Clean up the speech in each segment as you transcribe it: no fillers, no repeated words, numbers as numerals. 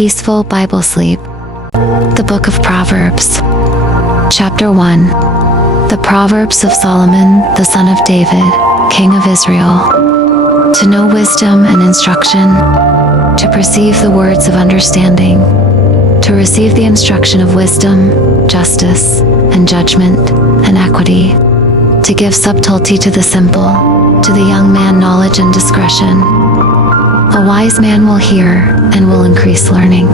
peaceful Bible sleep. The Book of Proverbs. Chapter 1. The Proverbs of Solomon, the son of David, king of Israel. To know wisdom and instruction, to perceive the words of understanding, to receive the instruction of wisdom, justice, and judgment, and equity, to give subtlety to the simple, to the young man knowledge and discretion. A wise man will hear and will increase learning,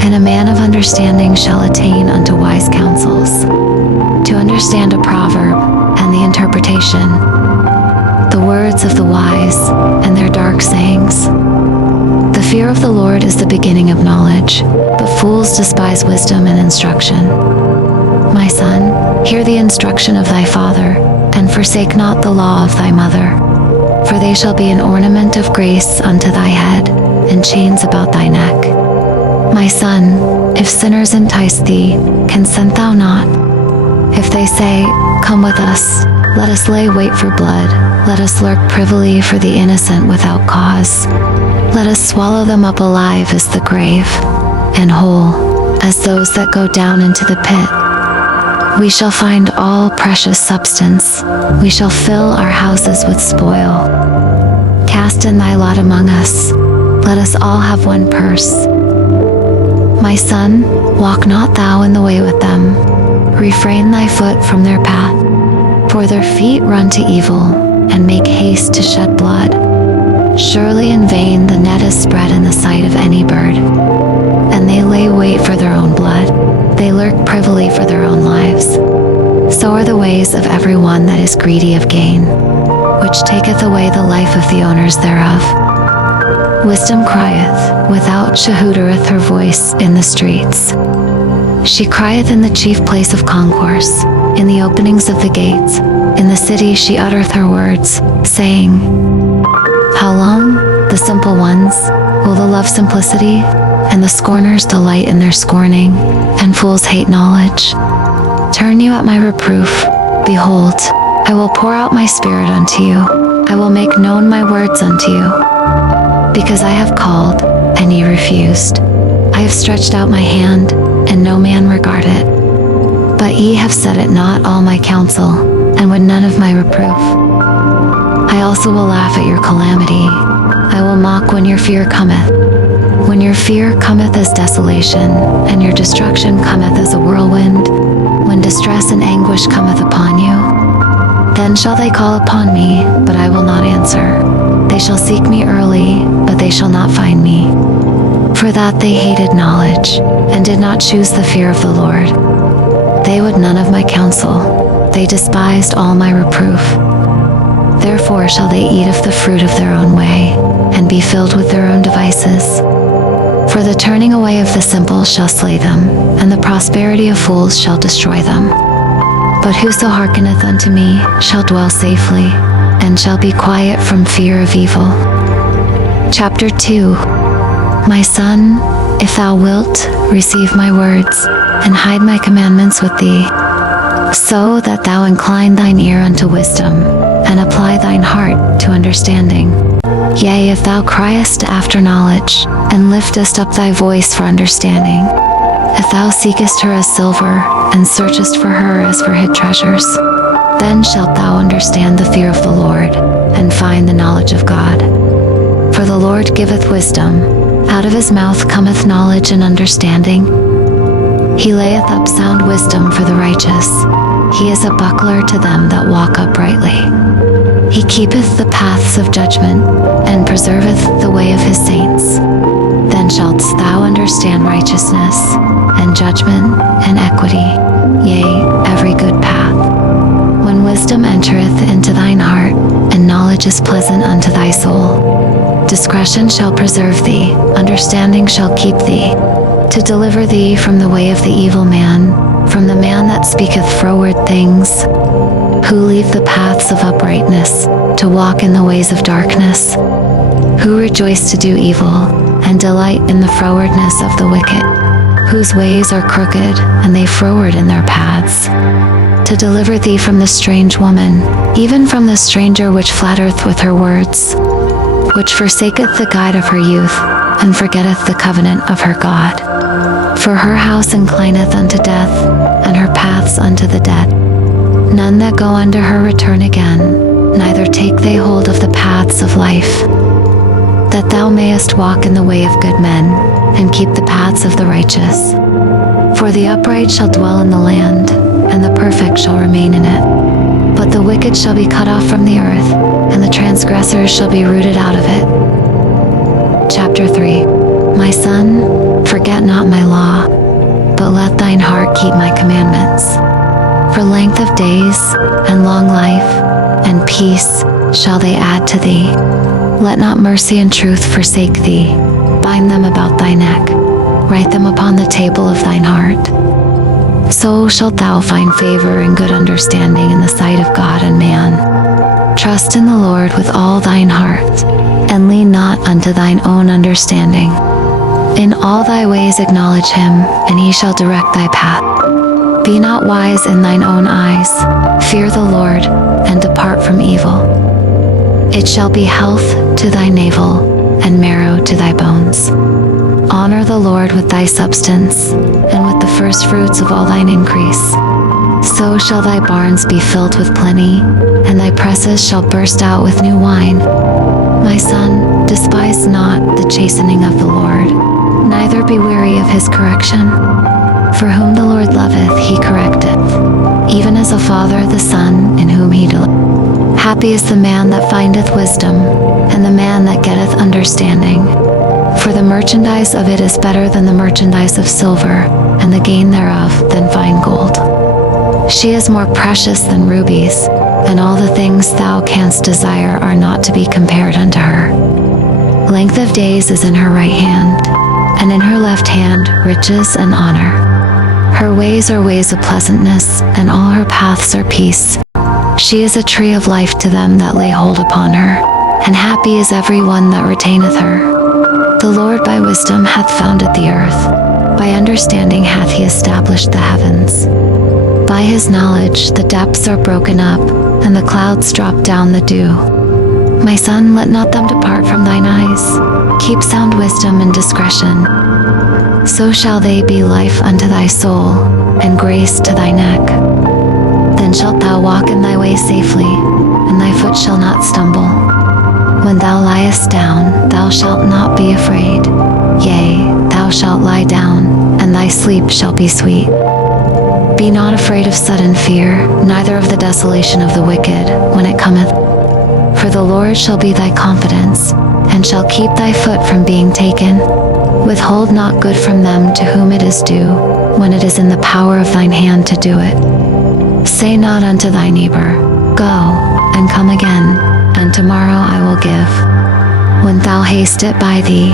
and a man of understanding shall attain unto wise counsels. To understand a proverb and the interpretation, the words of the wise and their dark sayings. The fear of the Lord is the beginning of knowledge, but fools despise wisdom and instruction. My son, hear the instruction of thy father, and forsake not the law of thy mother. For they shall be an ornament of grace unto thy head, and chains about thy neck. My son, if sinners entice thee, consent thou not. If they say, Come with us, let us lay wait for blood, let us lurk privily for the innocent without cause. Let us swallow them up alive as the grave, and whole as those that go down into the pit. We shall find all precious substance, we shall fill our houses with spoil. Cast in thy lot among us, let us all have one purse. My son, walk not thou in the way with them, refrain thy foot from their path. For their feet run to evil, and make haste to shed blood. Surely in vain the net is spread in the sight of any bird, and they lay wait for their own blood, they lurk privily for their own lives. So are the ways of every one that is greedy of gain, which taketh away the life of the owners thereof. Wisdom crieth, without shehuddereth her voice in the streets. She crieth in the chief place of concourse, in the openings of the gates. In the city she uttereth her words, saying, How long, the simple ones, will the love simplicity, and the scorners delight in their scorning, and fools hate knowledge? Turn you at my reproof. Behold, I will pour out my spirit unto you. I will make known my words unto you. Because I have called, and ye refused. I have stretched out my hand, and no man regard it. But ye have set at naught all my counsel, and would none of my reproof. I also will laugh at your calamity. I will mock when your fear cometh. When your fear cometh as desolation, and your destruction cometh as a whirlwind, when distress and anguish cometh upon you, then shall they call upon me, but I will not answer. They shall seek me early, but they shall not find me. For that they hated knowledge, and did not choose the fear of the Lord. They would none of my counsel, they despised all my reproof. Therefore shall they eat of the fruit of their own way, and be filled with their own devices. For the turning away of the simple shall slay them, and the prosperity of fools shall destroy them. But whoso hearkeneth unto me shall dwell safely, and shall be quiet from fear of evil. Chapter 2. My son, if thou wilt, receive my words, and hide my commandments with thee, so that thou incline thine ear unto wisdom, and apply thine heart to understanding. Yea, if thou criest after knowledge, and liftest up thy voice for understanding, if thou seekest her as silver, and searchest for her as for hid treasures, then shalt thou understand the fear of the Lord, and find the knowledge of God. For the Lord giveth wisdom, out of his mouth cometh knowledge and understanding. He layeth up sound wisdom for the righteous. He is a buckler to them that walk uprightly. He keepeth the paths of judgment, and preserveth the way of his saints. Then shalt thou understand righteousness, and judgment, and equity, yea, every good path. When wisdom entereth into thine heart, and knowledge is pleasant unto thy soul, discretion shall preserve thee, understanding shall keep thee, to deliver thee from the way of the evil man, from the man that speaketh froward things, who leave the paths of uprightness, to walk in the ways of darkness, who rejoice to do evil, and delight in the frowardness of the wicked, whose ways are crooked, and they froward in their paths, to deliver thee from the strange woman, even from the stranger which flattereth with her words, which forsaketh the guide of her youth, and forgetteth the covenant of her God. For her house inclineth unto death, and her paths unto the dead. None that go unto her return again, neither take they hold of the paths of life. That thou mayest walk in the way of good men, and keep the paths of the righteous. For the upright shall dwell in the land, and the perfect shall remain in it. But the wicked shall be cut off from the earth, and the transgressors shall be rooted out of it. Chapter 3. My son, forget not my law, but let thine heart keep my commandments. For length of days, and long life, and peace shall they add to thee. Let not mercy and truth forsake thee. Bind them about thy neck. Write them upon the table of thine heart. So shalt thou find favor and good understanding in the sight of God and man. Trust in the Lord with all thine heart, and lean not unto thine own understanding. In all thy ways acknowledge him, and he shall direct thy path. Be not wise in thine own eyes. Fear the Lord, and depart from evil. It shall be health to thy navel, and marrow to thy bones. Honor the Lord with thy substance, and with the first fruits of all thine increase. So shall thy barns be filled with plenty, and thy presses shall burst out with new wine. My son, despise not the chastening of the Lord, neither be weary of his correction. For whom the Lord loveth he correcteth, even as a father the son in whom he delighteth. Happy is the man that findeth wisdom, and the man that getteth understanding. For the merchandise of it is better than the merchandise of silver, and the gain thereof than fine gold. She is more precious than rubies, and all the things thou canst desire are not to be compared unto her. Length of days is in her right hand, and in her left hand riches and honor. Her ways are ways of pleasantness, and all her paths are peace. She is a tree of life to them that lay hold upon her, and happy is every one that retaineth her. The Lord by wisdom hath founded the earth, by understanding hath he established the heavens. By his knowledge the depths are broken up, and the clouds drop down the dew. My son, let not them depart from thine eyes. Keep sound wisdom and discretion. So shall they be life unto thy soul, and grace to thy neck. Then shalt thou walk in thy way safely, and thy foot shall not stumble. When thou liest down, thou shalt not be afraid. Yea, thou shalt lie down, and thy sleep shall be sweet. Be not afraid of sudden fear, neither of the desolation of the wicked, when it cometh. For the Lord shall be thy confidence, and shall keep thy foot from being taken. Withhold not good from them to whom it is due, when it is in the power of thine hand to do it. Say not unto thy neighbor, Go, and come again, and tomorrow I will give. When thou hast it by thee,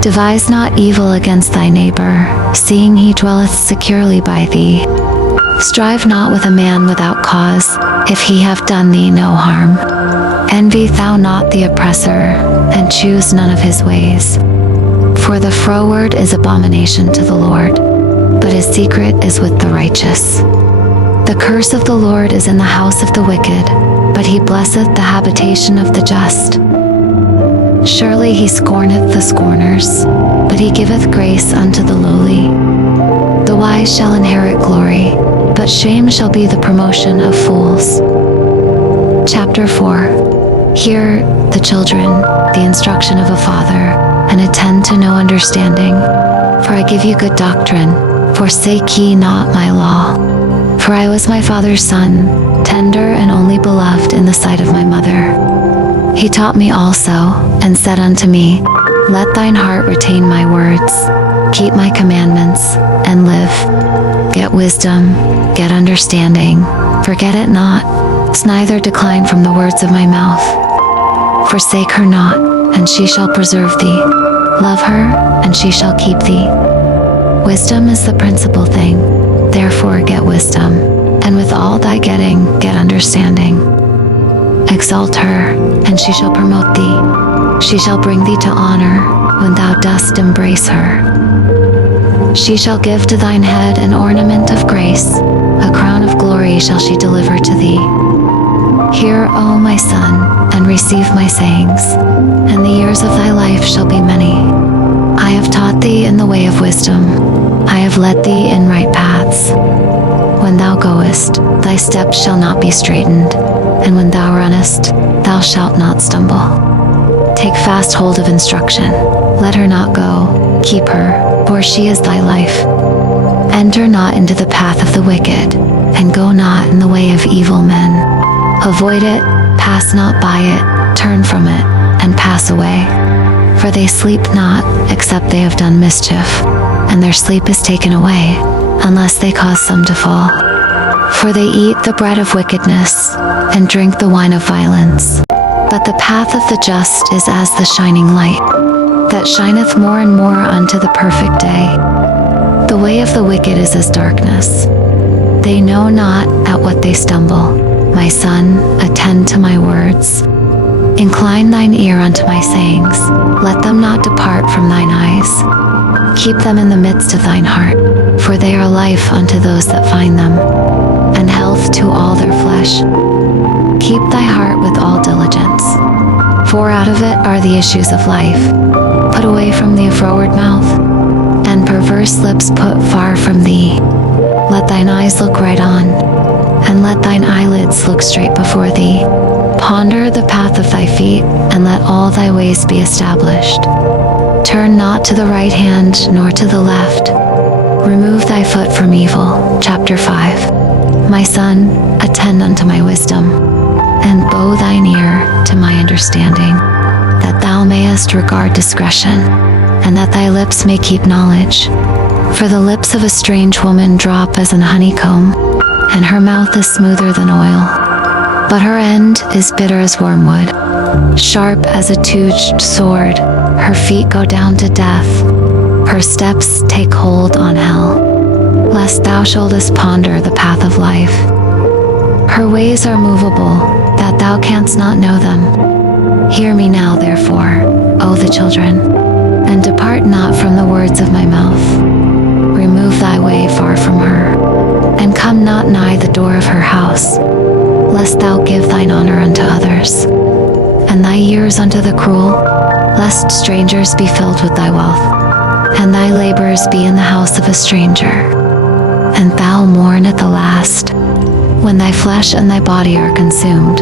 devise not evil against thy neighbor, seeing he dwelleth securely by thee. Strive not with a man without cause, if he have done thee no harm. Envy thou not the oppressor, and choose none of his ways. For the froward is abomination to the Lord, but his secret is with the righteous. The curse of the Lord is in the house of the wicked, but he blesseth the habitation of the just. Surely he scorneth the scorners, but he giveth grace unto the lowly. The wise shall inherit glory, but shame shall be the promotion of fools. Chapter 4. Hear, the children, the instruction of a father, and attend to no understanding. For I give you good doctrine, forsake ye not my law. For I was my father's son, tender and only beloved in the sight of my mother. He taught me also, and said unto me, Let thine heart retain my words, keep my commandments, and live. Get wisdom, get understanding, forget it not, neither decline from the words of my mouth. Forsake her not, and she shall preserve thee. Love her, and she shall keep thee. Wisdom is the principal thing, therefore get wisdom, and with all thy getting, get understanding. Exalt her, and she shall promote thee. She shall bring thee to honor, when thou dost embrace her. She shall give to thine head an ornament of grace, a crown of glory shall she deliver to thee. Hear, O my son, and receive my sayings, and the years of thy life shall be many. I have taught thee in the way of wisdom. I have led thee in right paths. When thou goest, thy steps shall not be straitened, and when thou runnest, thou shalt not stumble. Take fast hold of instruction. Let her not go. Keep her, for she is thy life. Enter not into the path of the wicked, and go not in the way of evil men. Avoid it, pass not by it, turn from it, and pass away. For they sleep not, except they have done mischief, and their sleep is taken away, unless they cause some to fall. For they eat the bread of wickedness, and drink the wine of violence. But the path of the just is as the shining light, that shineth more and more unto the perfect day. The way of the wicked is as darkness. They know not at what they stumble. My son, attend to my words. Incline thine ear unto my sayings. Let them not depart from thine eyes. Keep them in the midst of thine heart, for they are life unto those that find them, and health to all their flesh. Keep thy heart with all diligence, for out of it are the issues of life. Put away from thee a froward mouth, and perverse lips put far from thee. Let thine eyes look right on, and let thine eyelids look straight before thee. Ponder the path of thy feet, and let all thy ways be established. Turn not to the right hand, nor to the left. Remove thy foot from evil. Chapter 5. My son, attend unto my wisdom, and bow thine ear to my understanding, that thou mayest regard discretion, and that thy lips may keep knowledge. For the lips of a strange woman drop as an honeycomb, and her mouth is smoother than oil. But her end is bitter as wormwood, sharp as a two-edged sword. Her feet go down to death. Her steps take hold on hell, lest thou shouldest ponder the path of life. Her ways are movable, that thou canst not know them. Hear me now, therefore, O the children, and depart not from the words of my mouth. Remove thy way far from her, and come not nigh the door of her house, lest thou give thine honor unto others, and thy years unto the cruel, lest strangers be filled with thy wealth, and thy labors be in the house of a stranger, and thou mourn at the last, when thy flesh and thy body are consumed,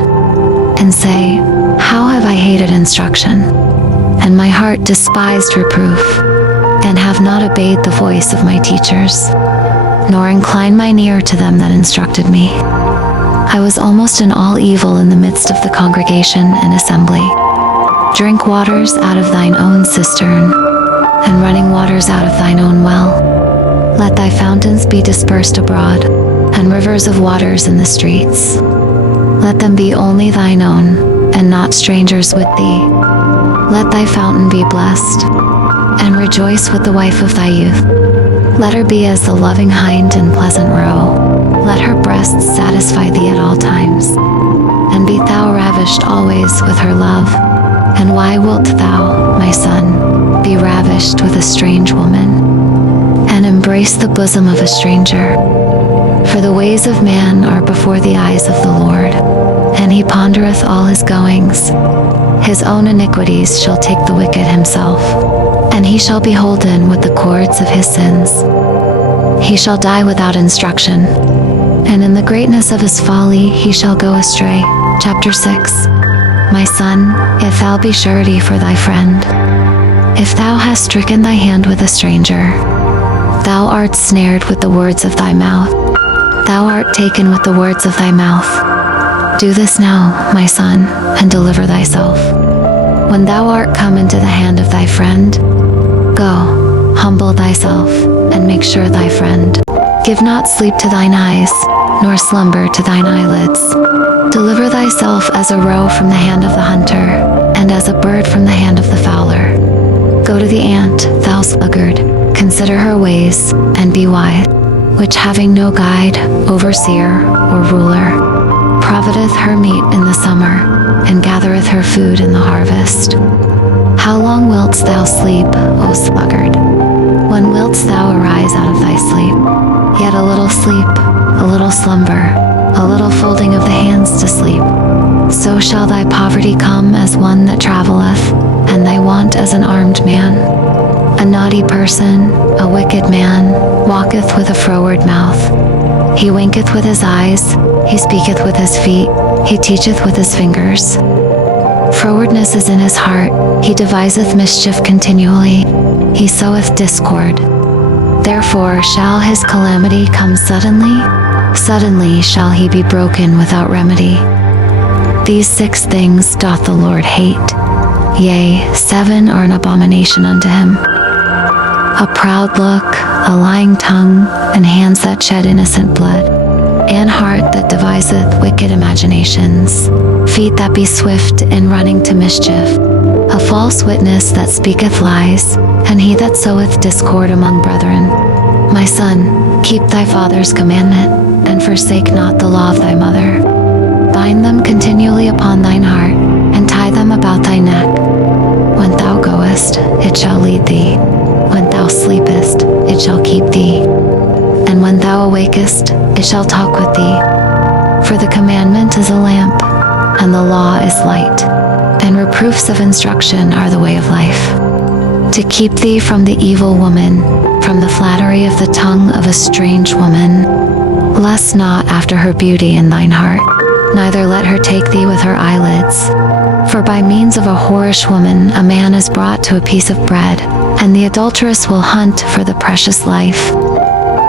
and say, how have I hated instruction, and my heart despised reproof, and have not obeyed the voice of my teachers, nor inclined mine ear to them that instructed me. I was almost in all evil in the midst of the congregation and assembly. Drink waters out of thine own cistern, and running waters out of thine own well. Let thy fountains be dispersed abroad, and rivers of waters in the streets. Let them be only thine own, and not strangers with thee. Let thy fountain be blessed, and rejoice with the wife of thy youth. Let her be as the loving hind in pleasant roe. Let her breasts satisfy thee at all times, and be thou ravished always with her love. And why wilt thou, my son, be ravished with a strange woman, and embrace the bosom of a stranger? For the ways of man are before the eyes of the Lord, and he pondereth all his goings. His own iniquities shall take the wicked himself, and he shall be holden with the cords of his sins. He shall die without instruction, and in the greatness of his folly he shall go astray. Chapter 6. My son, if thou be surety for thy friend, if thou hast stricken thy hand with a stranger, thou art snared with the words of thy mouth, thou art taken with the words of thy mouth. Do this now, my son, and deliver thyself. When thou art come into the hand of thy friend, go, humble thyself, and make sure thy friend. Give not sleep to thine eyes, nor slumber to thine eyelids. Deliver thyself as a roe from the hand of the hunter, and as a bird from the hand of the fowler. Go to the ant, thou sluggard, consider her ways, and be wise, which having no guide, overseer, or ruler, provideth her meat in the summer, and gathereth her food in the harvest. How long wilt thou sleep, O sluggard? When wilt thou arise out of thy sleep? Yet a little sleep, a little slumber, a little folding of the hands to sleep. So shall thy poverty come as one that travelleth, and thy want as an armed man. A naughty person, a wicked man, walketh with a froward mouth. He winketh with his eyes, he speaketh with his feet, he teacheth with his fingers. Frowardness is in his heart, he deviseth mischief continually, he soweth discord. Therefore shall his calamity come suddenly, suddenly shall he be broken without remedy. These 6 things doth the Lord hate, yea, 7 are an abomination unto him: a proud look, a lying tongue, and hands that shed innocent blood, an heart that deviseth wicked imaginations, feet that be swift in running to mischief, a false witness that speaketh lies, and he that soweth discord among brethren. My son, keep thy father's commandment, and forsake not the law of thy mother. Bind them continually upon thine heart, and tie them about thy neck. When thou goest, it shall lead thee. When thou sleepest, it shall keep thee. And when thou awakest, it shall talk with thee. For the commandment is a lamp, and the law is light, and reproofs of instruction are the way of life. To keep thee from the evil woman, from the flattery of the tongue of a strange woman. Lust not after her beauty in thine heart, neither let her take thee with her eyelids. For by means of a whorish woman a man is brought to a piece of bread, and the adulteress will hunt for the precious life.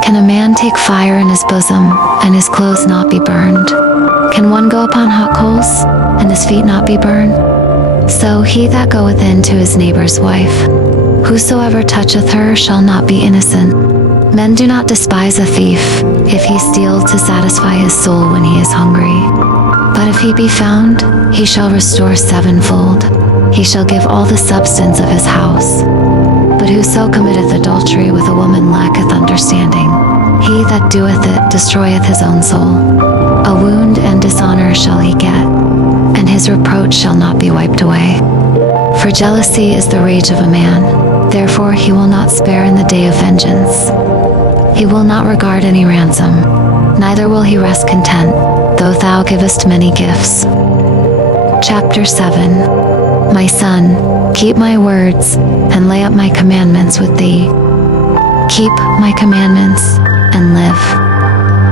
Can a man take fire in his bosom, and his clothes not be burned? Can one go upon hot coals, and his feet not be burned? So he that goeth in to his neighbor's wife, whosoever toucheth her shall not be innocent. Men do not despise a thief, if he steal to satisfy his soul when he is hungry. But if he be found, he shall restore 7-fold. He shall give all the substance of his house. But whoso committeth adultery with a woman lacketh understanding. He that doeth it destroyeth his own soul. A wound and dishonor shall he get, and his reproach shall not be wiped away. For jealousy is the rage of a man, therefore he will not spare in the day of vengeance. He will not regard any ransom, neither will he rest content, though thou givest many gifts. Chapter 7. My son, keep my words, and lay up my commandments with thee. Keep my commandments, and live,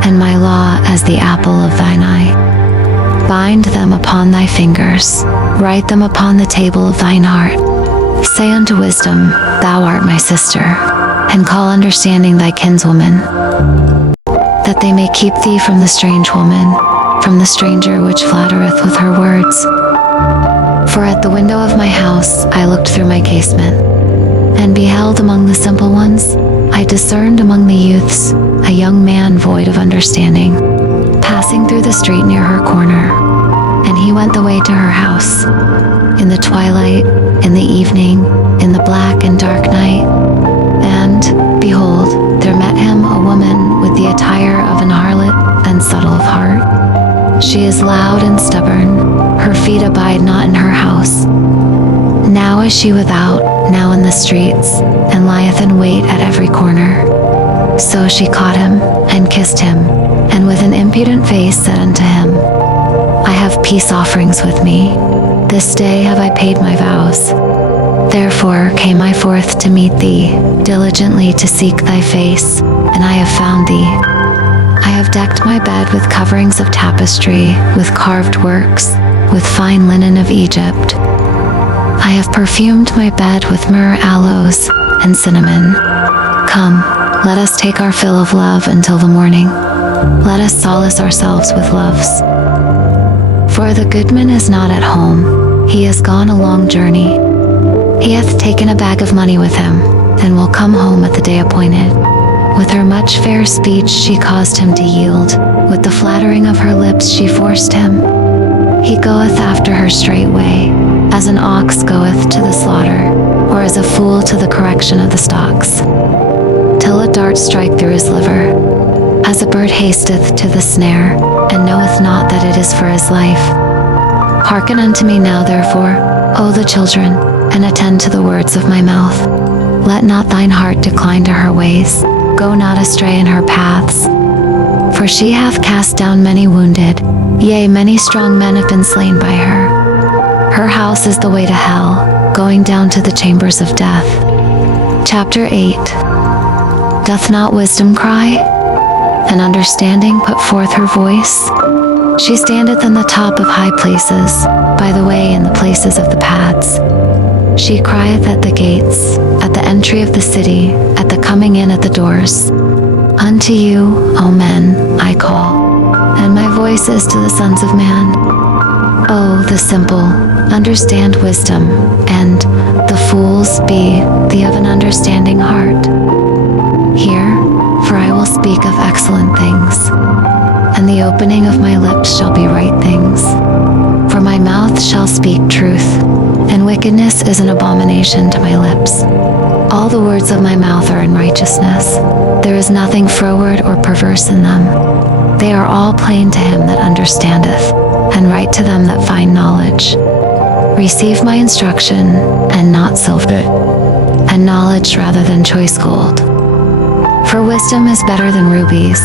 and my law as the apple of thine eye. Bind them upon thy fingers, write them upon the table of thine heart. Say unto wisdom, thou art my sister, and call understanding thy kinswoman, that they may keep thee from the strange woman, from the stranger which flattereth with her words. For at the window of my house I looked through my casement, and beheld among the simple ones, I discerned among the youths, a young man void of understanding, passing through the street near her corner. And he went the way to her house, in the twilight, in the evening, in the black and dark night. And, behold, there met him a woman with the attire of an harlot and subtle of heart. She is loud and stubborn, her feet abide not in her house. Now is she without, now in the streets, and lieth in wait at every corner. So she caught him, and kissed him, and with an impudent face said unto him, I have peace offerings with me. This day have I paid my vows. Therefore came I forth to meet thee, diligently to seek thy face, and I have found thee. I have decked my bed with coverings of tapestry, with carved works, with fine linen of Egypt. I have perfumed my bed with myrrh, aloes, and cinnamon. Come, let us take our fill of love until the morning. Let us solace ourselves with loves. For the goodman is not at home, he is gone a long journey. He hath taken a bag of money with him, and will come home at the day appointed. With her much fair speech she caused him to yield, with the flattering of her lips she forced him. He goeth after her straightway, as an ox goeth to the slaughter, or as a fool to the correction of the stocks, till a dart strike through his liver, as a bird hasteth to the snare, and knoweth not that it is for his life. Hearken unto me now therefore, O the children, and attend to the words of my mouth. Let not thine heart decline to her ways, go not astray in her paths. For she hath cast down many wounded, yea, many strong men have been slain by her. Her house is the way to hell, going down to the chambers of death. Chapter 8. Doth not wisdom cry, and understanding put forth her voice? She standeth in the top of high places, by the way in the places of the paths. She crieth at the gates, at the entry of the city, at the coming in at the doors. Unto you, O men, I call, and my voice is to the sons of man. O the simple, understand wisdom, and the fools be the of an understanding heart. Hear, for I will speak of excellent things, and the opening of my lips shall be right things. For my mouth shall speak truth, and wickedness is an abomination to my lips. All the words of my mouth are in righteousness. There is nothing froward or perverse in them. They are all plain to him that understandeth, and right to them that find knowledge. Receive my instruction, and not silver, and knowledge rather than choice gold. For wisdom is better than rubies,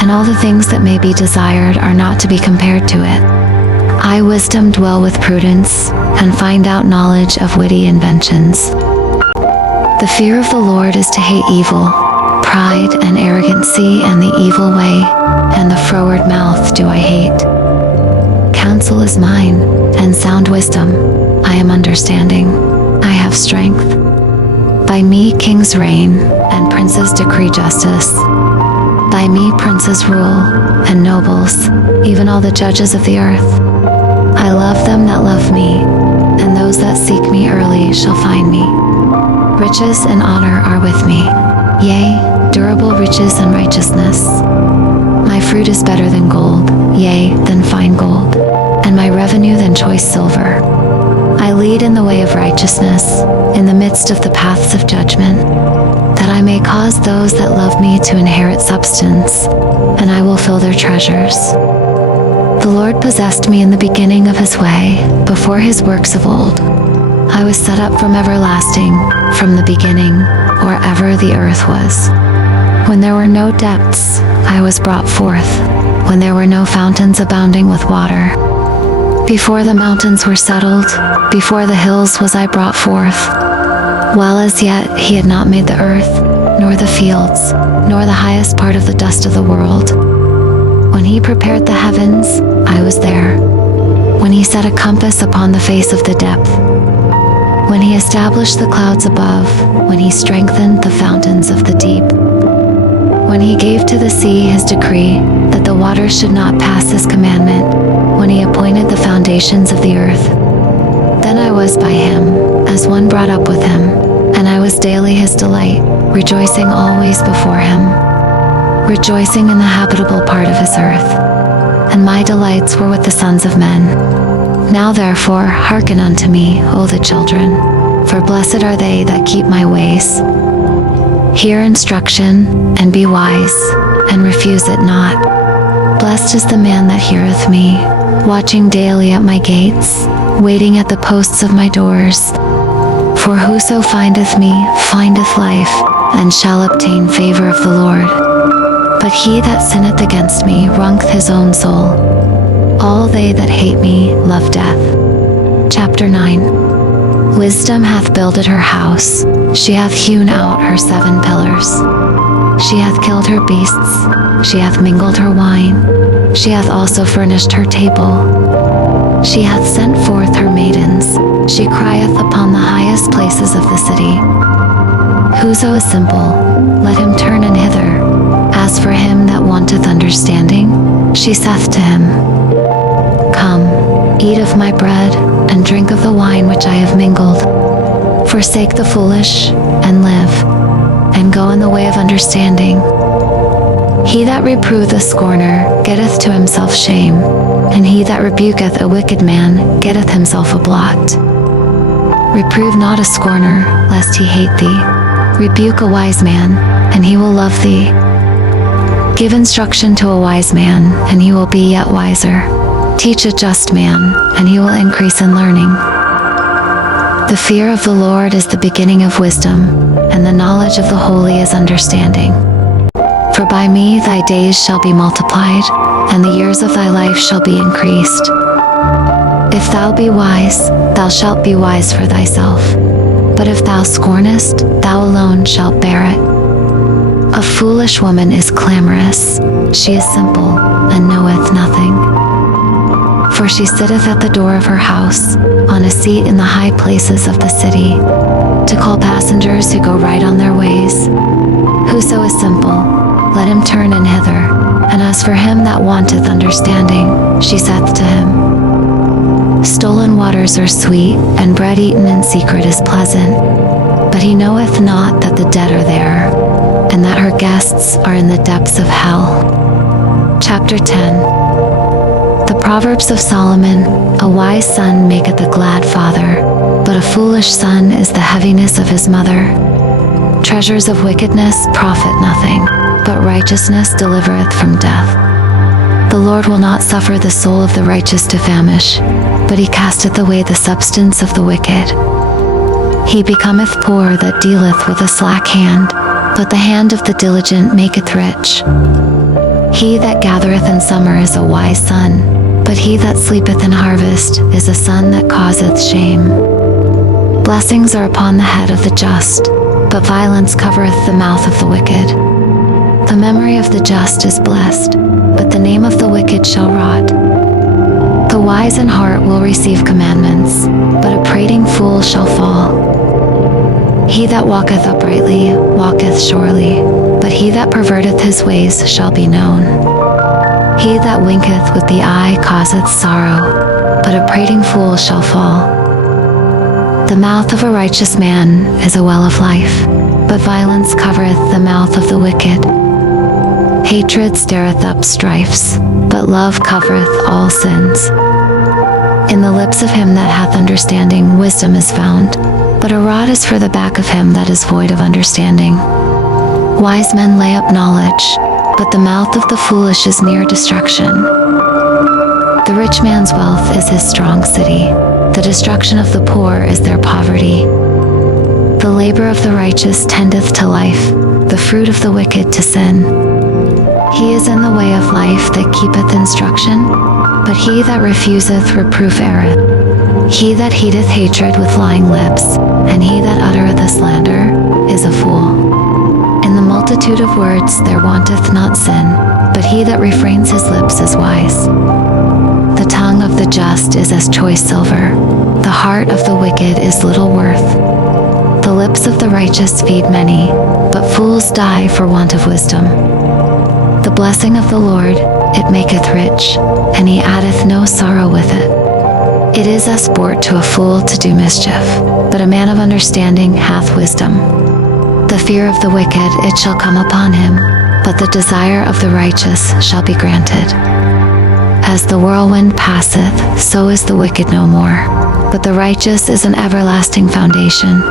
and all the things that may be desired are not to be compared to it. I, wisdom, dwell with prudence, and find out knowledge of witty inventions. The fear of the Lord is to hate evil, pride and arrogancy and the evil way, and the froward mouth do I hate. Counsel is mine, and sound wisdom. I am understanding. I have strength. By me kings reign, and princes decree justice. By me princes rule, and nobles, even all the judges of the earth. I love them that love me, and those that seek me early shall find me. Riches and honor are with me, yea, durable riches and righteousness. My fruit is better than gold, yea, than fine gold, and my revenue than choice silver. I lead in the way of righteousness, in the midst of the paths of judgment, that I may cause those that love me to inherit substance, and I will fill their treasures. The Lord possessed me in the beginning of his way, before his works of old. I was set up from everlasting, from the beginning, or ever the earth was. When there were no depths, I was brought forth, when there were no fountains abounding with water. Before the mountains were settled, before the hills was I brought forth. While as yet he had not made the earth, nor the fields, nor the highest part of the dust of the world. When he prepared the heavens, I was there. When he set a compass upon the face of the depth. When he established the clouds above, when he strengthened the fountains of the deep. When he gave to the sea his decree, that the waters should not pass his commandment, when he appointed the foundations of the earth. Then I was by him, as one brought up with him, and I was daily his delight, rejoicing always before him, rejoicing in the habitable part of his earth. And my delights were with the sons of men. Now therefore hearken unto me, O the children, for blessed are they that keep my ways. Hear instruction, and be wise, and refuse it not. Blessed is the man that heareth me, watching daily at my gates, waiting at the posts of my doors. For whoso findeth me findeth life, and shall obtain favor of the Lord. But he that sinneth against me wrongeth his own soul. All they that hate me love death. Chapter 9. Wisdom hath builded her house, she hath hewn out her 7 pillars. She hath killed her beasts, she hath mingled her wine, she hath also furnished her table. She hath sent forth her maidens, she crieth upon the highest places of the city. Whoso is simple, let him turn in hither. As for him that wanteth understanding, she saith to him, Come, eat of my bread, and drink of the wine which I have mingled. Forsake the foolish, and live, and go in the way of understanding. He that reproveth a scorner getteth to himself shame, and he that rebuketh a wicked man getteth himself a blot. Reprove not a scorner, lest he hate thee. Rebuke a wise man, and he will love thee. Give instruction to a wise man, and he will be yet wiser. Teach a just man, and he will increase in learning. The fear of the Lord is the beginning of wisdom, and the knowledge of the holy is understanding. For by me thy days shall be multiplied, and the years of thy life shall be increased. If thou be wise, thou shalt be wise for thyself. But if thou scornest, thou alone shalt bear it. A foolish woman is clamorous, she is simple, and knoweth nothing. For she sitteth at the door of her house, on a seat in the high places of the city, to call passengers who go right on their ways. Whoso is simple, let him turn in hither, and as for him that wanteth understanding, she saith to him. Stolen waters are sweet, and bread eaten in secret is pleasant, but he knoweth not that the dead are there, and that her guests are in the depths of hell. Chapter 10. The Proverbs of Solomon. A wise son maketh a glad father, but a foolish son is the heaviness of his mother. Treasures of wickedness profit nothing, but righteousness delivereth from death. The Lord will not suffer the soul of the righteous to famish, but he casteth away the substance of the wicked. He becometh poor that dealeth with a slack hand, but the hand of the diligent maketh rich. He that gathereth in summer is a wise son, but he that sleepeth in harvest is a son that causeth shame. Blessings are upon the head of the just, but violence covereth the mouth of the wicked. The memory of the just is blessed, but the name of the wicked shall rot. The wise in heart will receive commandments, but a prating fool shall fall. He that walketh uprightly walketh surely, but he that perverteth his ways shall be known. He that winketh with the eye causeth sorrow, but a prating fool shall fall. The mouth of a righteous man is a well of life, but violence covereth the mouth of the wicked. Hatred stirreth up strifes, but love covereth all sins. In the lips of him that hath understanding wisdom is found, but a rod is for the back of him that is void of understanding. Wise men lay up knowledge, but the mouth of the foolish is near destruction. The rich man's wealth is his strong city, the destruction of the poor is their poverty. The labor of the righteous tendeth to life, the fruit of the wicked to sin. He is in the way of life that keepeth instruction, but he that refuseth reproof erreth. He that heedeth hatred with lying lips, and he that uttereth a slander, is a fool. In the multitude of words there wanteth not sin, but he that refrains his lips is wise. The tongue of the just is as choice silver, the heart of the wicked is little worth. The lips of the righteous feed many, but fools die for want of wisdom. The blessing of the Lord, it maketh rich, and he addeth no sorrow with it. It is as sport to a fool to do mischief, but a man of understanding hath wisdom. The fear of the wicked it shall come upon him, but the desire of the righteous shall be granted. As the whirlwind passeth, so is the wicked no more, but the righteous is an everlasting foundation.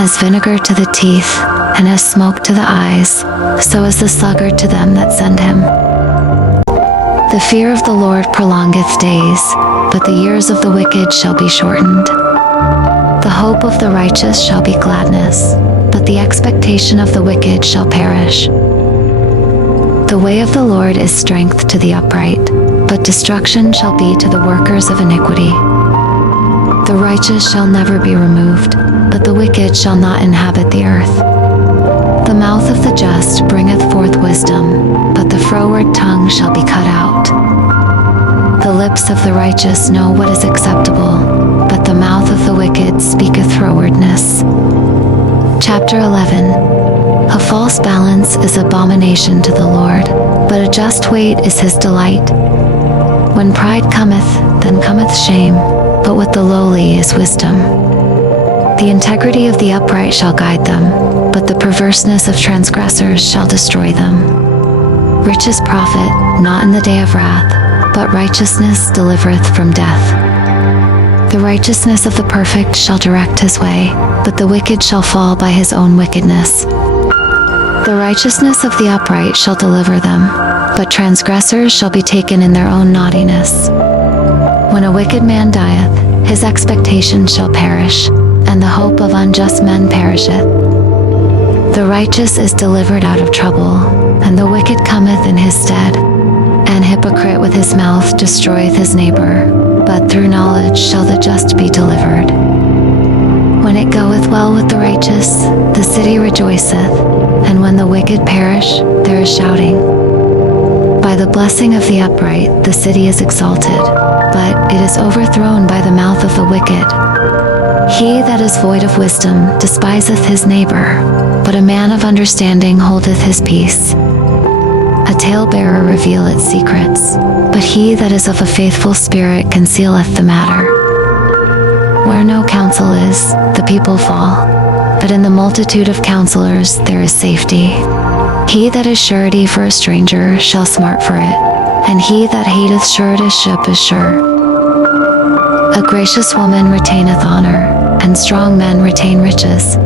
As vinegar to the teeth, and as smoke to the eyes, so is the sluggard to them that send him. The fear of the Lord prolongeth days, but the years of the wicked shall be shortened. The hope of the righteous shall be gladness, but the expectation of the wicked shall perish. The way of the Lord is strength to the upright, but destruction shall be to the workers of iniquity. The righteous shall never be removed, but the wicked shall not inhabit the earth. The mouth of the just bringeth forth wisdom, but the froward tongue shall be cut out. The lips of the righteous know what is acceptable, but the mouth of the wicked speaketh frowardness. Chapter 11. A false balance is abomination to the Lord, but a just weight is his delight. When pride cometh, then cometh shame, but with the lowly is wisdom. The integrity of the upright shall guide them, but the perverseness of transgressors shall destroy them. Riches profit, not in the day of wrath, but righteousness delivereth from death. The righteousness of the perfect shall direct his way, but the wicked shall fall by his own wickedness. The righteousness of the upright shall deliver them, but transgressors shall be taken in their own naughtiness. When a wicked man dieth, his expectation shall perish, and the hope of unjust men perisheth. The righteous is delivered out of trouble, and the wicked cometh in his stead. An hypocrite with his mouth destroyeth his neighbor, but through knowledge shall the just be delivered. When it goeth well with the righteous, the city rejoiceth, and when the wicked perish, there is shouting. By the blessing of the upright, the city is exalted, but it is overthrown by the mouth of the wicked. He that is void of wisdom despiseth his neighbor, but a man of understanding holdeth his peace. A talebearer revealeth secrets, but he that is of a faithful spirit concealeth the matter. Where no counsel is, the people fall, but in the multitude of counselors there is safety. He that is surety for a stranger shall smart for it, and he that hateth suretyship is sure. A gracious woman retaineth honor, and strong men retain riches.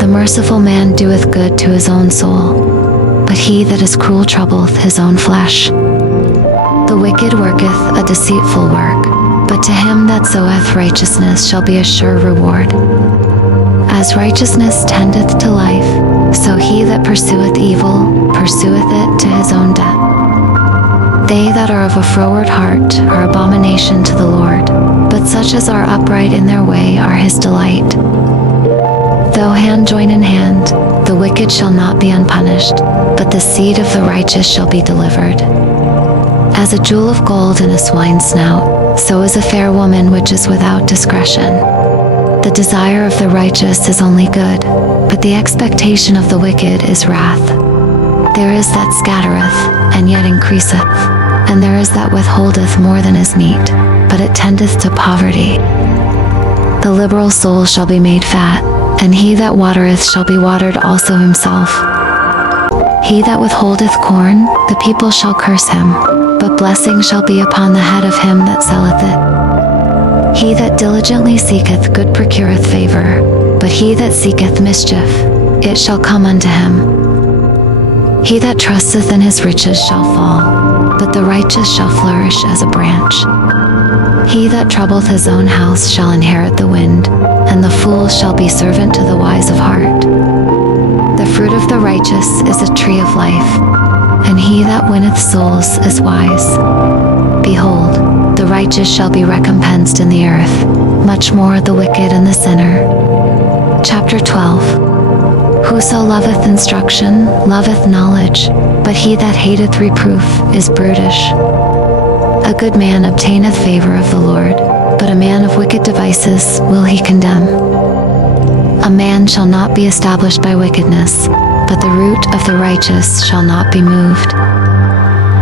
The merciful man doeth good to his own soul, but he that is cruel troubleth his own flesh. The wicked worketh a deceitful work, but to him that soweth righteousness shall be a sure reward. As righteousness tendeth to life, so he that pursueth evil pursueth it to his own death. They that are of a froward heart are abomination to the Lord, but such as are upright in their way are his delight. Though hand join in hand, the wicked shall not be unpunished, but the seed of the righteous shall be delivered. As a jewel of gold in a swine's snout, so is a fair woman which is without discretion. The desire of the righteous is only good, but the expectation of the wicked is wrath. There is that scattereth, and yet increaseth, and there is that withholdeth more than is meet, but it tendeth to poverty. The liberal soul shall be made fat, and he that watereth shall be watered also himself. He that withholdeth corn, the people shall curse him, but blessing shall be upon the head of him that selleth it. He that diligently seeketh good procureth favor, but he that seeketh mischief, it shall come unto him. He that trusteth in his riches shall fall, but the righteous shall flourish as a branch. He that troubleth his own house shall inherit the wind, and the fool shall be servant to the wise of heart. The fruit of the righteous is a tree of life, and he that winneth souls is wise. Behold, the righteous shall be recompensed in the earth, much more the wicked and the sinner. Chapter 12. Whoso loveth instruction loveth knowledge, but he that hateth reproof is brutish. A good man obtaineth favor of the Lord, but a man of wicked devices will he condemn. A man shall not be established by wickedness, but the root of the righteous shall not be moved.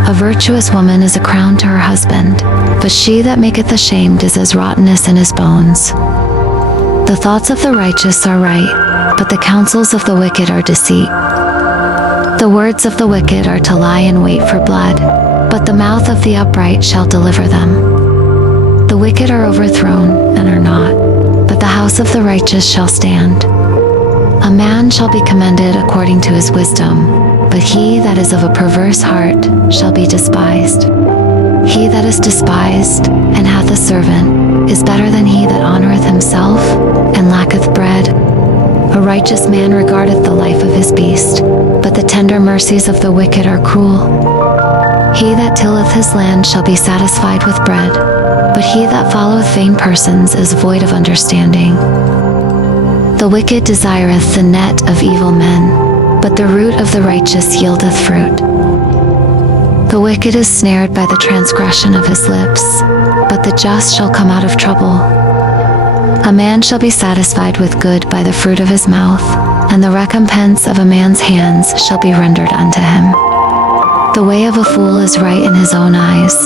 A virtuous woman is a crown to her husband, but she that maketh ashamed is as rottenness in his bones. The thoughts of the righteous are right, but the counsels of the wicked are deceit. The words of the wicked are to lie in wait for blood, but the mouth of the upright shall deliver them. The wicked are overthrown and are not, but the house of the righteous shall stand. A man shall be commended according to his wisdom, but he that is of a perverse heart shall be despised. He that is despised and hath a servant is better than he that honoureth himself and lacketh bread. A righteous man regardeth the life of his beast, but the tender mercies of the wicked are cruel. He that tilleth his land shall be satisfied with bread, but he that followeth vain persons is void of understanding. The wicked desireth the net of evil men, but the root of the righteous yieldeth fruit. The wicked is snared by the transgression of his lips, but the just shall come out of trouble. A man shall be satisfied with good by the fruit of his mouth, and the recompense of a man's hands shall be rendered unto him. The way of a fool is right in his own eyes,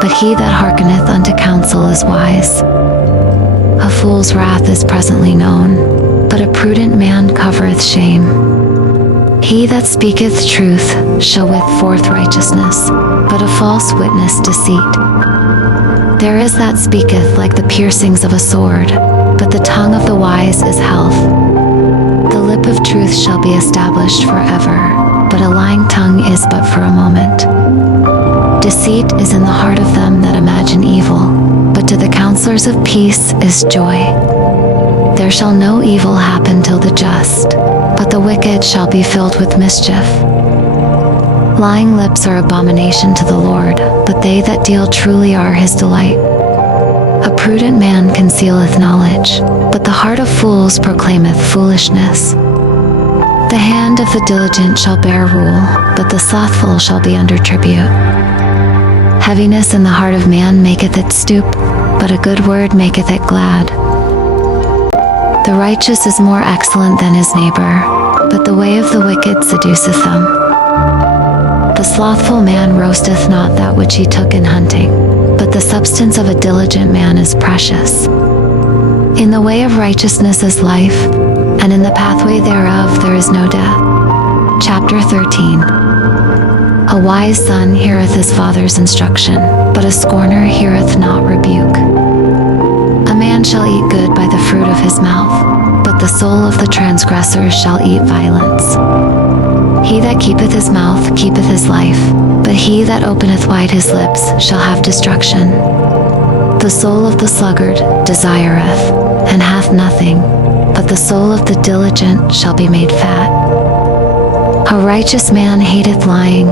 but he that hearkeneth unto counsel is wise. A fool's wrath is presently known, but a prudent man covereth shame. He that speaketh truth shall with forth righteousness, but a false witness deceit. There is that speaketh like the piercings of a sword, but the tongue of the wise is health. The lip of truth shall be established forever, but a lying tongue is but for a moment. Deceit is in the heart of them that imagine evil, but to the counselors of peace is joy. There shall no evil happen till the just, but the wicked shall be filled with mischief. Lying lips are abomination to the Lord, but they that deal truly are his delight. A prudent man concealeth knowledge, but the heart of fools proclaimeth foolishness. The hand of the diligent shall bear rule, but the slothful shall be under tribute. Heaviness in the heart of man maketh it stoop, but a good word maketh it glad. The righteous is more excellent than his neighbor, but the way of the wicked seduceth them. The slothful man roasteth not that which he took in hunting, but the substance of a diligent man is precious. In the way of righteousness is life, and in the pathway thereof there is no death. Chapter 13. A wise son heareth his father's instruction, but a scorner heareth not rebuke. A man shall eat good by the fruit of his mouth, but the soul of the transgressor shall eat violence. He that keepeth his mouth keepeth his life, but he that openeth wide his lips shall have destruction. The soul of the sluggard desireth, and hath nothing, but the soul of the diligent shall be made fat. A righteous man hateth lying,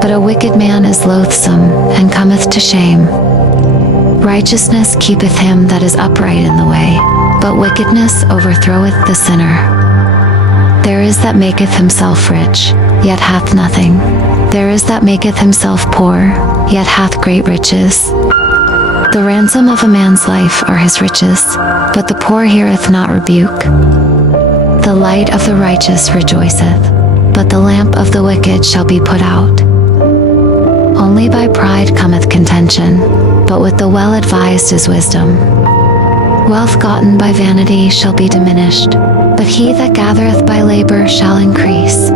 but a wicked man is loathsome, and cometh to shame. Righteousness keepeth him that is upright in the way, but wickedness overthroweth the sinner. There is that maketh himself rich, yet hath nothing. There is that maketh himself poor, yet hath great riches. The ransom of a man's life are his riches, but the poor heareth not rebuke. The light of the righteous rejoiceth, but the lamp of the wicked shall be put out. Only by pride cometh contention, but with the well-advised is wisdom. Wealth gotten by vanity shall be diminished, but he that gathereth by labor shall increase.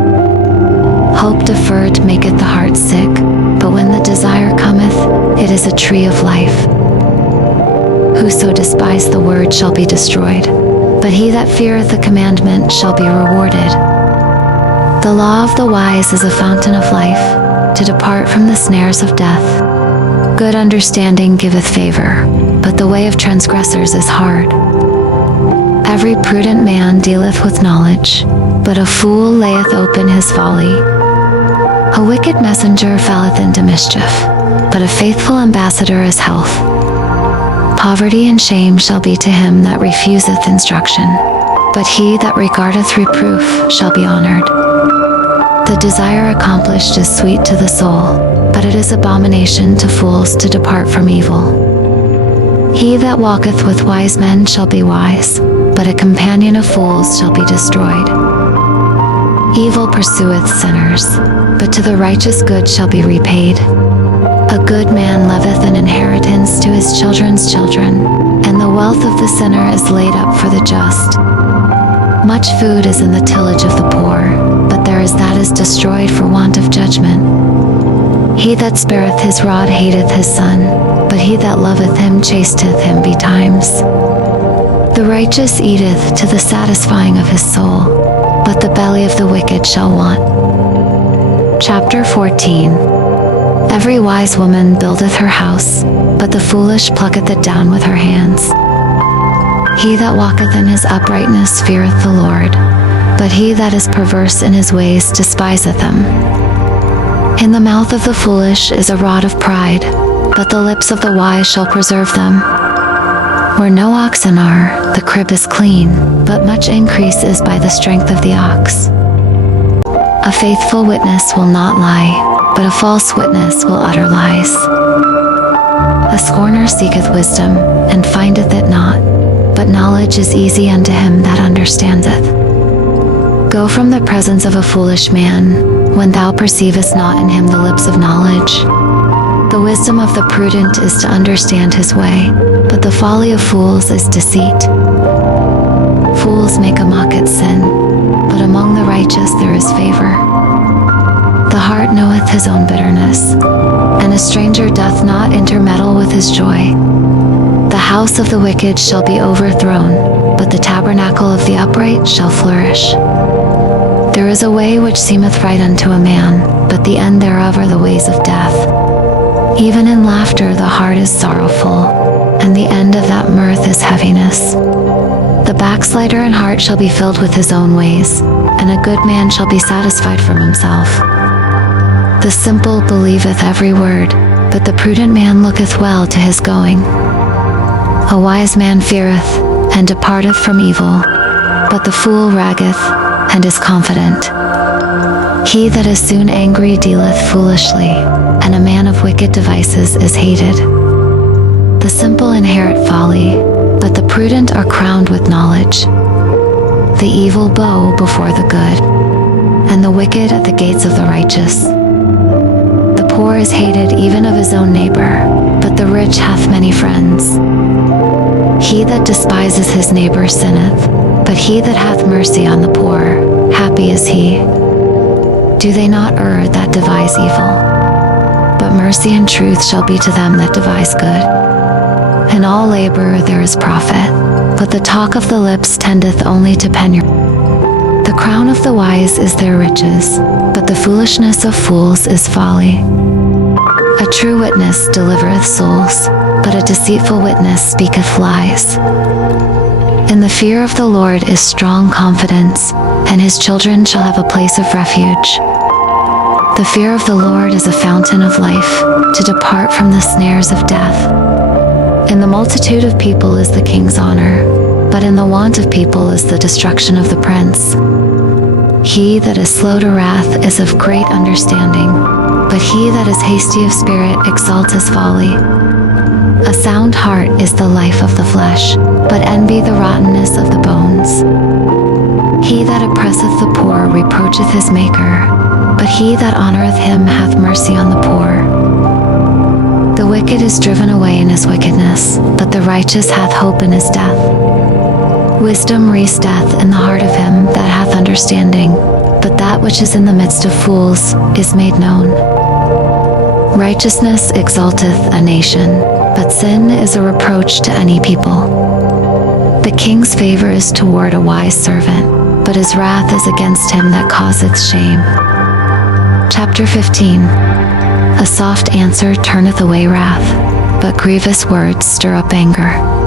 Hope deferred maketh the heart sick, but when the desire cometh, it is a tree of life. Whoso despised the word shall be destroyed, but he that feareth the commandment shall be rewarded. The law of the wise is a fountain of life, to depart from the snares of death. Good understanding giveth favor, but the way of transgressors is hard. Every prudent man dealeth with knowledge, but a fool layeth open his folly. A wicked messenger falleth into mischief, but a faithful ambassador is health. Poverty and shame shall be to him that refuseth instruction, but he that regardeth reproof shall be honored. The desire accomplished is sweet to the soul, but it is abomination to fools to depart from evil. He that walketh with wise men shall be wise, but a companion of fools shall be destroyed. Evil pursueth sinners, but to the righteous good shall be repaid. A good man leaveth an inheritance to his children's children, and the wealth of the sinner is laid up for the just. Much food is in the tillage of the poor, but there is that is destroyed for want of judgment. He that spareth his rod hateth his son, but he that loveth him chasteth him betimes. The righteous eateth to the satisfying of his soul, but the belly of the wicked shall want. Chapter 14. Every wise woman buildeth her house, but the foolish plucketh it down with her hands. He that walketh in his uprightness feareth the Lord, but he that is perverse in his ways despiseth him. In the mouth of the foolish is a rod of pride, but the lips of the wise shall preserve them. Where no oxen are, the crib is clean, but much increase is by the strength of the ox. A faithful witness will not lie, but a false witness will utter lies. A scorner seeketh wisdom, and findeth it not, but knowledge is easy unto him that understandeth. Go from the presence of a foolish man, when thou perceivest not in him the lips of knowledge. The wisdom of the prudent is to understand his way, but the folly of fools is deceit. Fools make a mock at sin, but among the righteous there is favor. The heart knoweth his own bitterness, and a stranger doth not intermeddle with his joy. The house of the wicked shall be overthrown, but the tabernacle of the upright shall flourish. There is a way which seemeth right unto a man, but the end thereof are the ways of death. Even in laughter the heart is sorrowful, and the end of that mirth is heaviness. The backslider in heart shall be filled with his own ways, and a good man shall be satisfied from himself. The simple believeth every word, but the prudent man looketh well to his going. A wise man feareth, and departeth from evil, but the fool raggeth, and is confident. He that is soon angry dealeth foolishly, and a man of wicked devices is hated. The simple inherit folly, but the prudent are crowned with knowledge. The evil bow before the good, and the wicked at the gates of the righteous. The poor is hated even of his own neighbor, but the rich hath many friends. He that despises his neighbor sinneth, but he that hath mercy on the poor, happy is he. Do they not err that devise evil? But mercy and truth shall be to them that devise good. In all labor there is profit, but the talk of the lips tendeth only to penury. The crown of the wise is their riches, but the foolishness of fools is folly. A true witness delivereth souls, but a deceitful witness speaketh lies. In the fear of the Lord is strong confidence, and his children shall have a place of refuge. The fear of the Lord is a fountain of life, to depart from the snares of death. In the multitude of people is the king's honor, but in the want of people is the destruction of the prince. He that is slow to wrath is of great understanding, but he that is hasty of spirit exalteth folly. A sound heart is the life of the flesh, but envy the rottenness of the bones. He that oppresseth the poor reproacheth his Maker, but he that honoureth him hath mercy on the poor. The wicked is driven away in his wickedness, but the righteous hath hope in his death. Wisdom resteth in the heart of him that hath understanding, but that which is in the midst of fools is made known. Righteousness exalteth a nation, but sin is a reproach to any people. The king's favor is toward a wise servant, but his wrath is against him that causeth shame. Chapter 15. A soft answer turneth away wrath, but grievous words stir up anger.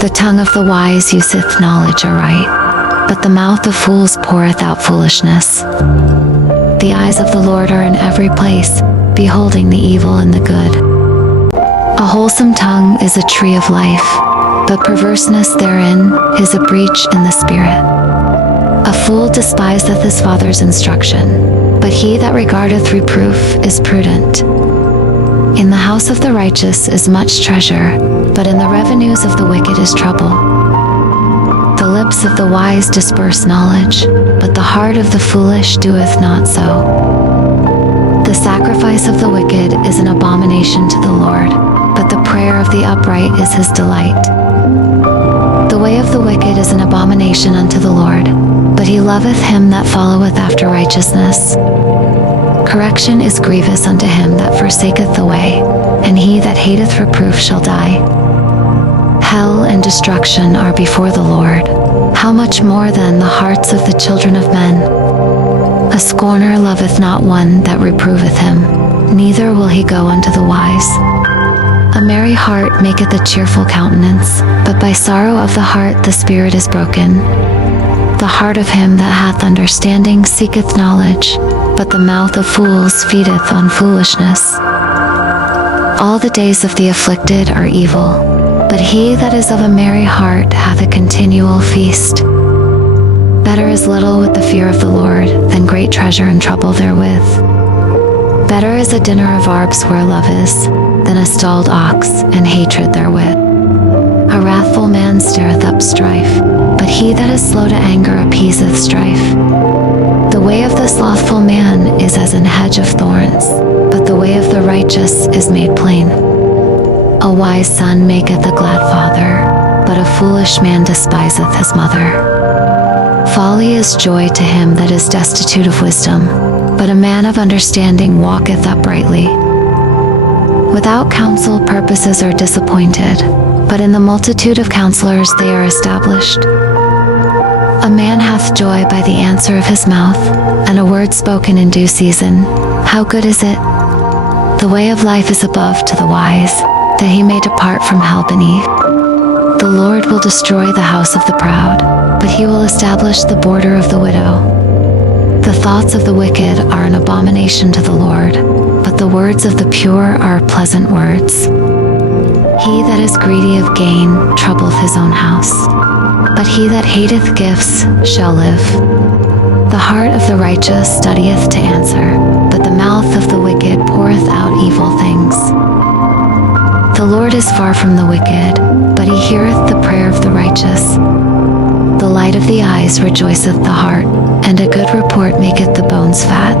The tongue of the wise useth knowledge aright, but the mouth of fools poureth out foolishness. The eyes of the Lord are in every place, beholding the evil and the good. A wholesome tongue is a tree of life, but perverseness therein is a breach in the spirit. A fool despiseth his father's instruction, but he that regardeth reproof is prudent. In the house of the righteous is much treasure, but in the revenues of the wicked is trouble. The lips of the wise disperse knowledge, but the heart of the foolish doeth not so. The sacrifice of the wicked is an abomination to the Lord, but the prayer of the upright is his delight. The way of the wicked is an abomination unto the Lord, but he loveth him that followeth after righteousness. Correction is grievous unto him that forsaketh the way, and he that hateth reproof shall die. Hell and destruction are before the Lord. How much more then the hearts of the children of men? A scorner loveth not one that reproveth him, neither will he go unto the wise. A merry heart maketh a cheerful countenance, but by sorrow of the heart the spirit is broken. The heart of him that hath understanding seeketh knowledge, but the mouth of fools feedeth on foolishness. All the days of the afflicted are evil, but he that is of a merry heart hath a continual feast. Better is little with the fear of the Lord than great treasure and trouble therewith. Better is a dinner of arbs where love is, than a stalled ox and hatred therewith. A wrathful man stirreth up strife, but he that is slow to anger appeaseth strife. The way of the slothful man is as an hedge of thorns, but the way of the righteous is made plain. A wise son maketh a glad father, but a foolish man despiseth his mother. Folly is joy to him that is destitute of wisdom, but a man of understanding walketh uprightly. Without counsel purposes are disappointed, but in the multitude of counselors they are established. A man hath joy by the answer of his mouth, and a word spoken in due season. How good is it? The way of life is above to the wise, that he may depart from hell beneath. The Lord will destroy the house of the proud, but he will establish the border of the widow. The thoughts of the wicked are an abomination to the Lord, but the words of the pure are pleasant words. He that is greedy of gain troubleth his own house, but he that hateth gifts shall live. The heart of the righteous studieth to answer, but the mouth of the wicked poureth out evil things. The Lord is far from the wicked, but he heareth the prayer of the righteous. The light of the eyes rejoiceth the heart, and a good report maketh the bones fat.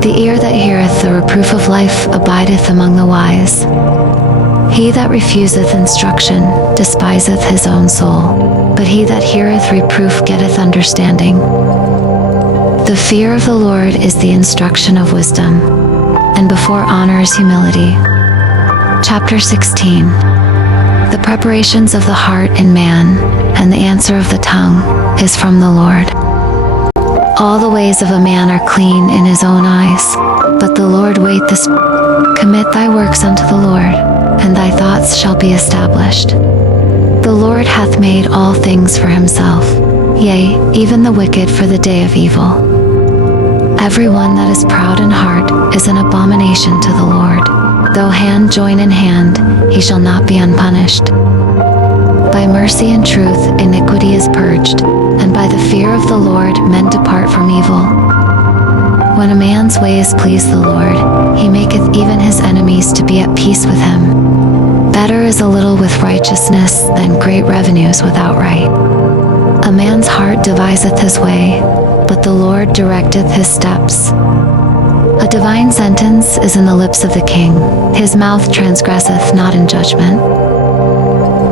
The ear that heareth the reproof of life abideth among the wise. He that refuseth instruction despiseth his own soul, but he that heareth reproof getteth understanding. The fear of the Lord is the instruction of wisdom, and before honor is humility. Chapter 16. The preparations of the heart in man, and the answer of the tongue, is from the Lord. All the ways of a man are clean in his own eyes, but the Lord weigheth the spirit. Commit thy works unto the Lord, and thy thoughts shall be established. The Lord hath made all things for himself, yea, even the wicked for the day of evil. Every one that is proud in heart is an abomination to the Lord. Though hand join in hand, he shall not be unpunished. By mercy and truth iniquity is purged, and by the fear of the Lord men depart from evil. When a man's ways please the Lord, he maketh even his enemies to be at peace with him. Better is a little with righteousness than great revenues without right. A man's heart deviseth his way, but the Lord directeth his steps. A divine sentence is in the lips of the king, his mouth transgresseth not in judgment.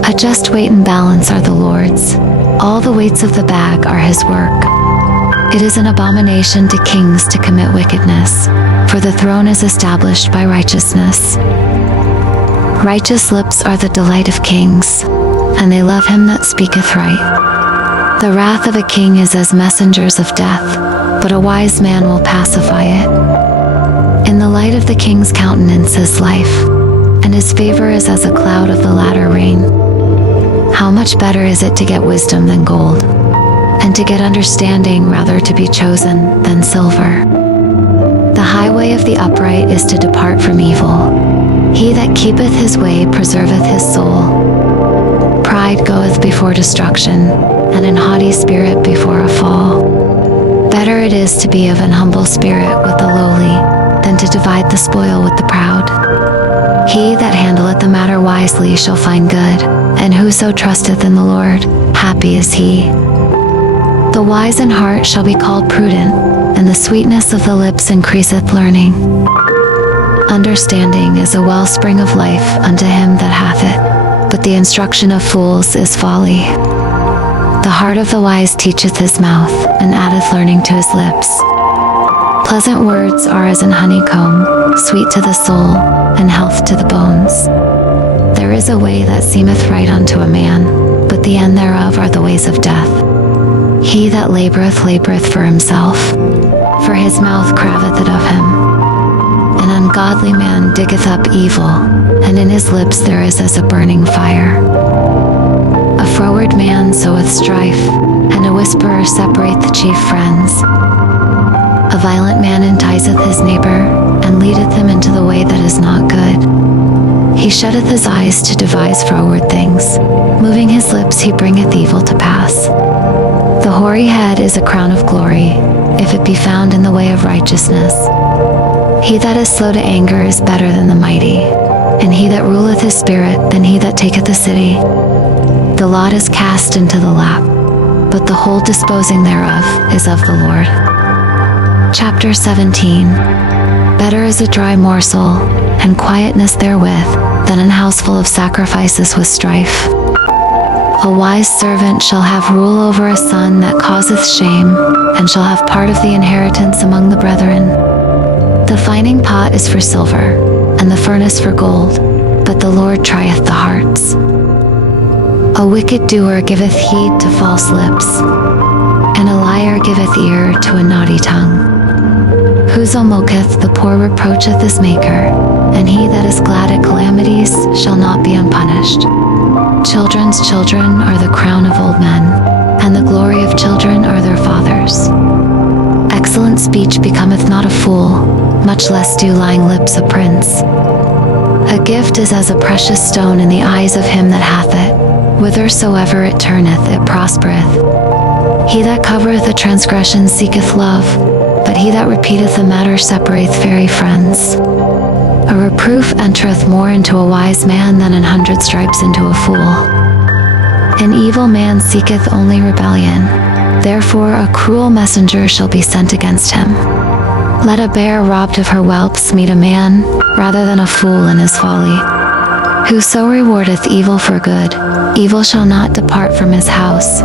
A just weight and balance are the Lord's, all the weights of the bag are his work. It is an abomination to kings to commit wickedness, for the throne is established by righteousness. Righteous lips are the delight of kings, and they love him that speaketh right. The wrath of a king is as messengers of death, but a wise man will pacify it. In the light of the king's countenance is life, and his favor is as a cloud of the latter rain. How much better is it to get wisdom than gold, and to get understanding rather to be chosen than silver. The highway of the upright is to depart from evil. He that keepeth his way preserveth his soul. Pride goeth before destruction, and an haughty spirit before a fall. Better it is to be of an humble spirit with the lowly, than to divide the spoil with the proud. He that handleth the matter wisely shall find good, and whoso trusteth in the Lord, happy is he. The wise in heart shall be called prudent, and the sweetness of the lips increaseth learning. Understanding is a wellspring of life unto him that hath it, but the instruction of fools is folly. The heart of the wise teacheth his mouth, and addeth learning to his lips. Pleasant words are as an honeycomb, sweet to the soul, and health to the bones. There is a way that seemeth right unto a man, but the end thereof are the ways of death. He that laboureth for himself, for his mouth craveth it of him. An ungodly man diggeth up evil, and in his lips there is as a burning fire. A froward man soweth strife, and a whisperer separate the chief friends. A violent man enticeth his neighbor, and leadeth him into the way that is not good. He shutteth his eyes to devise froward things. Moving his lips he bringeth evil to pass. The hoary head is a crown of glory, if it be found in the way of righteousness. He that is slow to anger is better than the mighty, and he that ruleth his spirit than he that taketh a city. The lot is cast into the lap, but the whole disposing thereof is of the Lord. Chapter 17. Better is a dry morsel, and quietness therewith, than an house full of sacrifices with strife. A wise servant shall have rule over a son that causeth shame, and shall have part of the inheritance among the brethren. The fining pot is for silver, and the furnace for gold, but the Lord trieth the hearts. A wicked doer giveth heed to false lips, and a liar giveth ear to a naughty tongue. Whoso moketh the poor reproacheth his maker, and he that is glad at calamities shall not be unpunished. Children's children are the crown of old men, and the glory of children are their fathers. Excellent speech becometh not a fool, much less do lying lips a prince. A gift is as a precious stone in the eyes of him that hath it. Whithersoever it turneth, it prospereth. He that covereth a transgression seeketh love, but he that repeateth a matter separateth very friends. A reproof entereth more into a wise man than 100 stripes into a fool. An evil man seeketh only rebellion, therefore a cruel messenger shall be sent against him. Let a bear robbed of her whelps meet a man, rather than a fool in his folly. Whoso rewardeth evil for good, evil shall not depart from his house.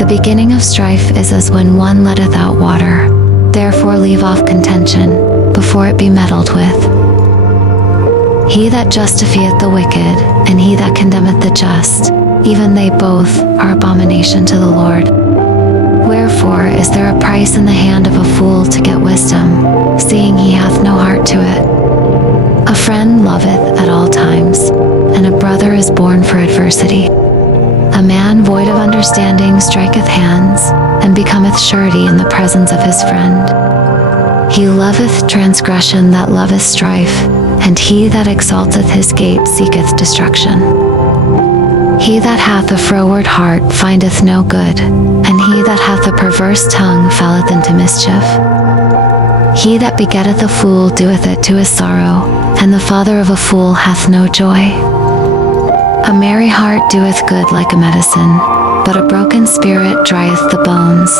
The beginning of strife is as when one letteth out water. Therefore leave off contention, before it be meddled with. He that justifieth the wicked, and he that condemneth the just, even they both are abomination to the Lord. Wherefore is there a price in the hand of a fool to get wisdom, seeing he hath no heart to it? A friend loveth at all times, and a brother is born for adversity. A man void of understanding striketh hands, and becometh surety in the presence of his friend. He loveth transgression that loveth strife, and he that exalteth his gate seeketh destruction. He that hath a froward heart findeth no good, and he that hath a perverse tongue falleth into mischief. He that begetteth a fool doeth it to his sorrow, and the father of a fool hath no joy. A merry heart doeth good like a medicine, but a broken spirit drieth the bones.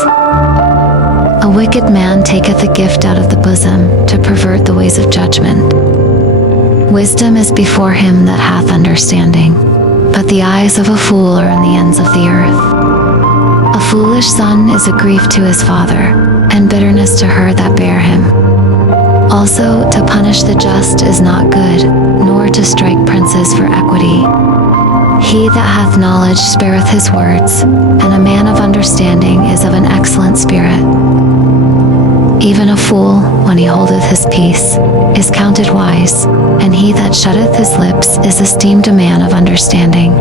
A wicked man taketh a gift out of the bosom, to pervert the ways of judgment. Wisdom is before him that hath understanding, but the eyes of a fool are in the ends of the earth. A foolish son is a grief to his father, and bitterness to her that bare him. Also, to punish the just is not good, nor to strike princes for equity. He that hath knowledge spareth his words, and a man of understanding is of an excellent spirit. Even a fool, when he holdeth his peace, is counted wise, and he that shutteth his lips is esteemed a man of understanding.